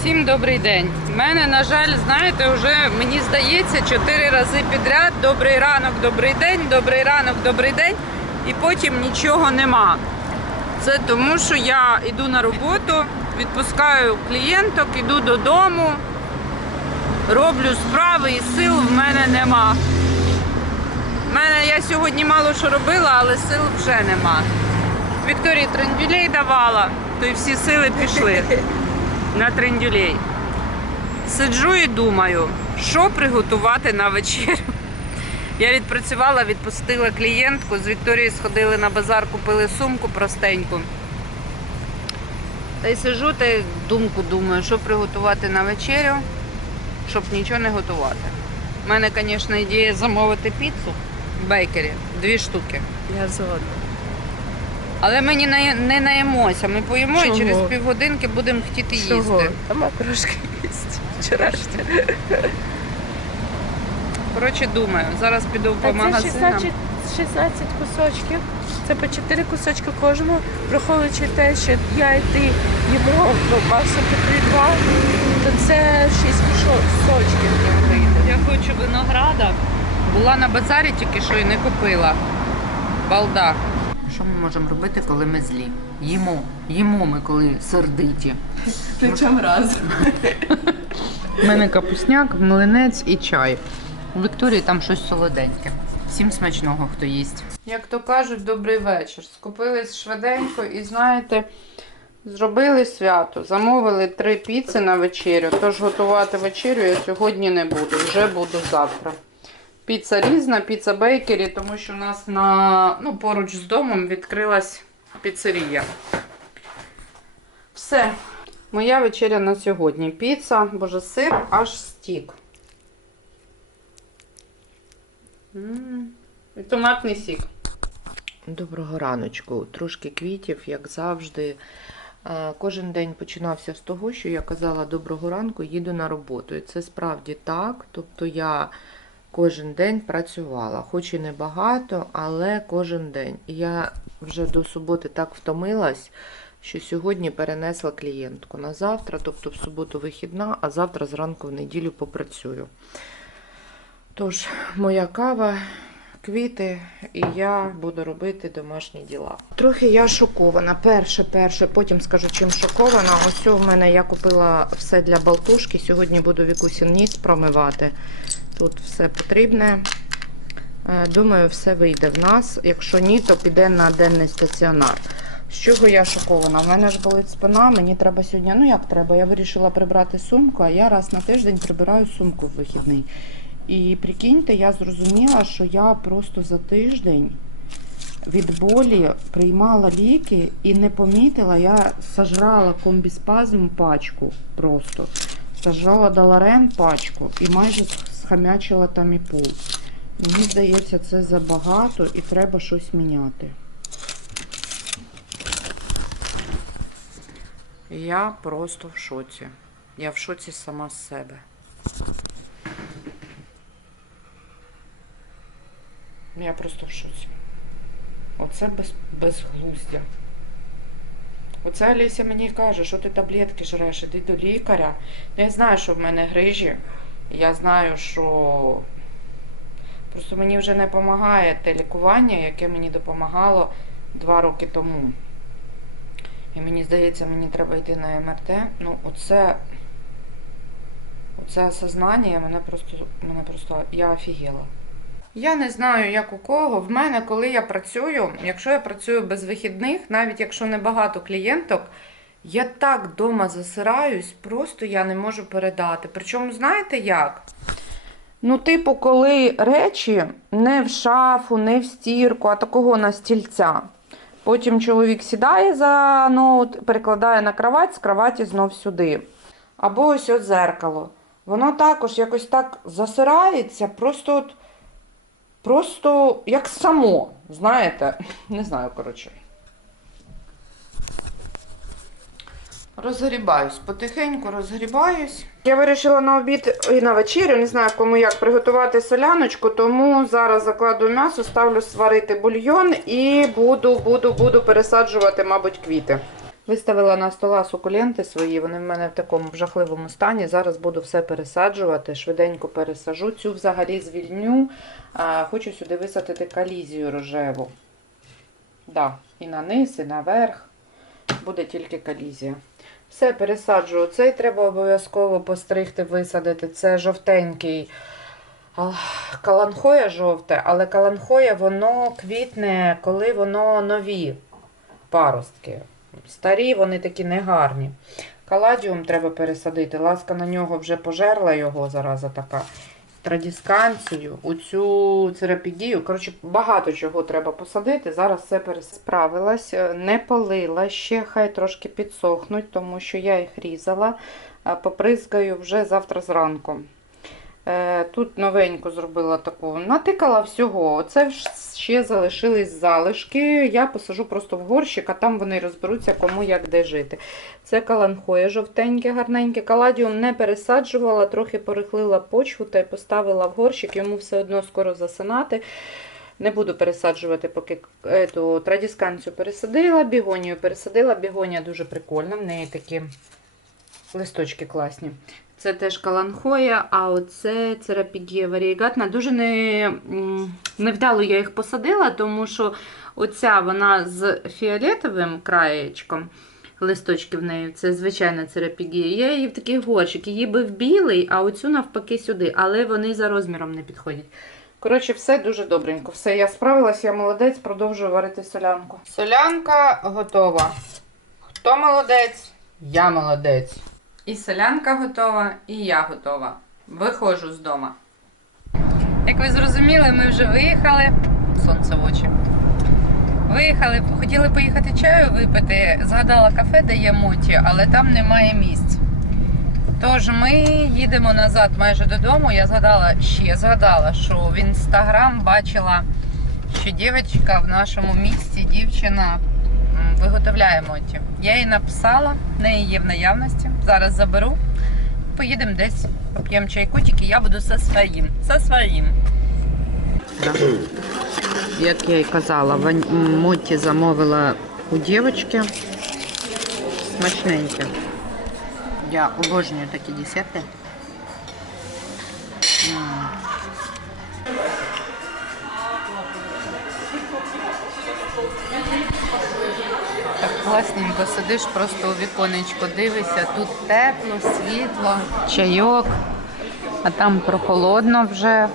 Всім добрий день. У мене, на жаль, знаєте, вже мені здається, чотири рази підряд добрий ранок, добрий день, добрий ранок, добрий день, і потім нічого нема. Це тому, що я йду на роботу, відпускаю клієнток, йду додому, роблю справи і сил в мене нема. У мене я сьогодні мало що робила, але сил вже нема. Вікторії трендюлей давала, то й всі сили пішли на трендюлей. Сиджу і думаю, що приготувати на вечерю. Я відпрацювала, відпустила клієнтку. З Вікторією сходили на базар, купили сумку простеньку. Та й сиджу та й думку думаю, що приготувати на вечерю, щоб нічого не готувати. У мене, звісно, ідея замовити піцу в бейкері, дві штуки. Я згодна. Але ми не, на- не наїмося. Ми поїмо Чого? і через півгодинки будемо хотіти Чого? їсти. Там окрошки є вчорашні. Коротше, думаю, зараз піду по Та це магазинам. 16, 16 кусочків. Це по 4 кусочки кожному, враховуючи те, що я і ти їмо ну, максимум по 3-2, то це 6 кусочків вийде. Я хочу винограда. Була на базарі, тільки що і не купила. Балда. Що ми можемо робити, коли ми злі? Їмо. Їмо ми, коли сердиті. Причому раз. У мене капусняк, млинець і чай. У Вікторії там щось солоденьке. Всім смачного, хто їсть. Як то кажуть, добрий вечір. Скупились швиденько і знаєте, зробили свято. Замовили три піци на вечерю. Тож готувати вечерю я сьогодні не буду. Вже буду завтра. Піца різна, піца бейкері, тому що у нас на, ну, поруч з домом відкрилась піцерія. Все. Моя вечеря на сьогодні. Піца, боже, сир аж стік. І томатний сік. Доброго раночку. Трошки квітів, як завжди. Е, Кожен день починався з того, що я казала доброго ранку, їду на роботу. І це справді так. Тобто я кожен день працювала, хоч і не багато, але кожен день. І я вже до суботи так втомилась, що сьогодні перенесла клієнтку на завтра, тобто в суботу вихідна, а завтра зранку в неділю попрацюю. Тож, моя кава, квіти, і я буду робити домашні діла. Трохи я шокована. Перше, перше, потім скажу, чим шокована. Ось у мене я купила все для балтушки. Сьогодні буду Вікусін ніс промивати. Тут все потрібне. Е, Думаю, все вийде в нас. Якщо ні, то піде на денний стаціонар. З чого я шокована? В мене ж болить спина, мені треба сьогодні. Ну як треба? Я вирішила прибрати сумку, а я раз на тиждень прибираю сумку в вихідний. І прикиньте, я зрозуміла, що я просто за тиждень від болі приймала ліки і не помітила, я сожрала комбіспазм пачку просто. Сожрала Даларен пачку і майже схамячила там і пул. Мені здається, це забагато і треба щось міняти. Я просто в шоці. Я в шоці сама з себе. Я просто в шоці. Оце без, безглуздя. Оце Аліся мені каже, що ти таблетки жреш, іди до лікаря. Я знаю, що в мене грижі. Я знаю, що просто мені вже не допомагає те лікування, яке мені допомагало два роки тому. І мені здається, мені треба йти на МРТ. Ну, оце, оце осознання мене просто, мене просто, я офігела. Я не знаю, як у кого. В мене, коли я працюю, якщо я працюю без вихідних, навіть якщо не багато клієнток, я так вдома засираюсь, просто я не можу передати. Причому, знаєте як? Ну, типу, коли речі не в шафу, не в стірку, а такого на стільця. Потім чоловік сідає за ноут, перекладає на кровать, з кроваті знов сюди. Або ось от зеркало. Воно також якось так засирається, просто от Просто як само, знаєте, не знаю, коротше. Розгрібаюсь, потихеньку розгрібаюсь. Я вирішила на обід і на вечерю, не знаю кому як приготувати соляночку, тому зараз закладу м'ясо, ставлю сварити бульйон і буду, буду, буду пересаджувати, мабуть, квіти. Виставила на стола сукуленти свої, вони в мене в такому жахливому стані. Зараз буду все пересаджувати, швиденько пересажу. Цю взагалі звільню. Хочу сюди висадити калізію рожеву. Да, і на низ, і наверх. Буде тільки калізія. Все, пересаджую. Цей треба обов'язково постригти, висадити. Це жовтенький. Каланхоя жовте, але каланхоя воно квітне, коли воно нові паростки. Старі, вони такі негарні. Каладіум треба пересадити. Ласка на нього вже пожерла його, зараза така. Традісканцію, оцю церапідію. Коротше, багато чого треба посадити. Зараз все пересправилась. Не полила ще, хай трошки підсохнуть, тому що я їх різала. попризкаю вже завтра зранку. Е, Тут новеньку зробила таку, натикала всього. Оце ще залишились залишки. Я посажу просто в горщик, а там вони розберуться, кому як де жити. Це каланхоє жовтеньке, гарненьке. Каладіум не пересаджувала, трохи порихлила почву та й поставила в горщик. Йому все одно скоро засинати. Не буду пересаджувати, поки ету традісканцію пересадила, бігонію пересадила. Бігонія дуже прикольна, в неї такі листочки класні. Це теж каланхоя, а оце церапідія варієгатна. Дуже не, невдало я їх посадила, тому що оця вона з фіолетовим краєчком. Листочки в неї, це звичайна церапідія. Я її в такий горщик, її би в білий, а оцю навпаки сюди, але вони за розміром не підходять. Коротше, все дуже добренько. Все, я справилась, я молодець, продовжую варити солянку. Солянка готова. Хто молодець? Я молодець. І селянка готова, і я готова. Виходжу з дома. Як ви зрозуміли, ми вже виїхали. Сонце в очі. Виїхали, хотіли поїхати чаю випити. Згадала кафе, де є моті, але там немає місць. Тож ми їдемо назад майже додому. Я згадала ще згадала, що в інстаграм бачила, що дівчинка в нашому місті, дівчина м, виготовляє моті. Я їй написала, в неї є в наявності. Зараз заберу. Поїдемо десь, поп'ємо чайку, тільки я буду зі своїм. Зі своїм. Як я й казала, Мотті замовила у дівчинки. Смачненьке. Я обожнюю такі десерти. Класненько сидиш просто у віконечко, дивишся, тут тепло, світло, чайок, а там прохолодно вже.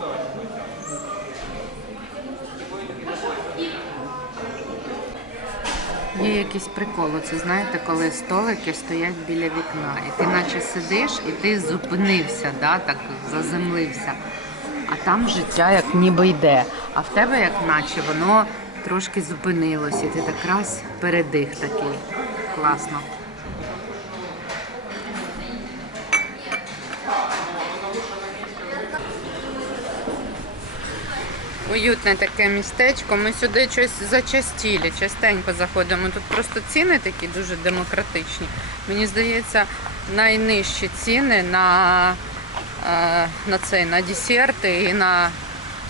Є якийсь прикол, це знаєте, коли столики стоять біля вікна, і ти наче сидиш, і ти зупинився, да, так заземлився. А там життя як ніби йде. А в тебе як наче воно трошки зупинилось, і ти так раз передих такий. Класно. Уютне таке містечко. Ми сюди щось зачастілі, частенько заходимо. Тут просто ціни такі дуже демократичні. Мені здається, найнижчі ціни на, е, на цей, на десерти і на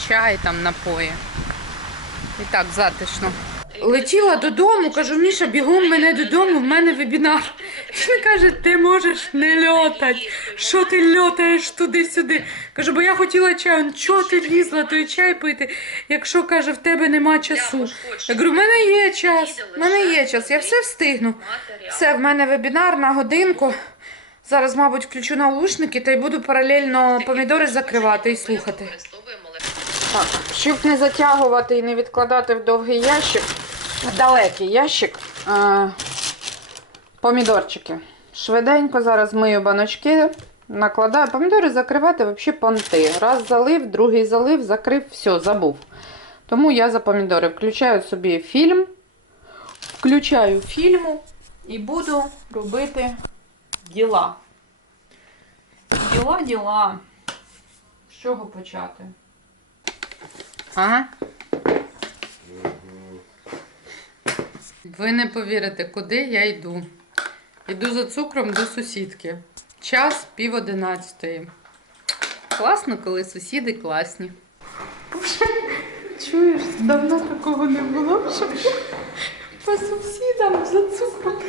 чай, там, напої. І так, затишно. Летіла додому, кажу, Міша, бігом мене додому, в мене вебінар. Він каже, ти можеш не льотати. Що ти льотаєш туди-сюди? Кажу, бо я хотіла чаю. Чого ти лізла той чай пити, якщо каже, в тебе нема часу. Я говорю, в мене є час, в мене є час, я все встигну. Все, в мене вебінар на годинку. Зараз, мабуть, включу наушники та й буду паралельно помідори закривати і слухати. Так, щоб не затягувати і не відкладати в довгий ящик, в далекий ящик, е, помідорчики. Швиденько зараз мию баночки, накладаю. Помідори закривати взагалі понти. Раз залив, другий залив, закрив, все, забув. Тому я за помідори включаю собі фільм, включаю фільму і буду робити діла. Діла, діла. З чого почати? Ага. Ви не повірите, куди я йду. Йду за цукром до сусідки. Час пів одинадцятої. Класно, коли сусіди класні. Чуєш, давно такого не було, щоб по сусідам за цукром.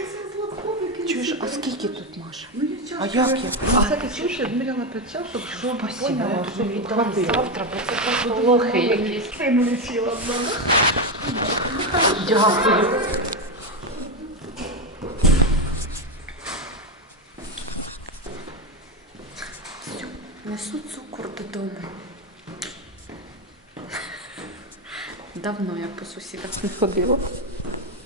Чуєш, а скільки тут Маша? Ну, я А як я? А, А, ти чуєш, я відміряла 5 часу, щоб Спасибо, поняла, що тобі дам хватило. завтра, бо це просто лохи якісь. Сину летіла в мене. Дякую. Несу цукор додому. Давно я по сусідах не ходила.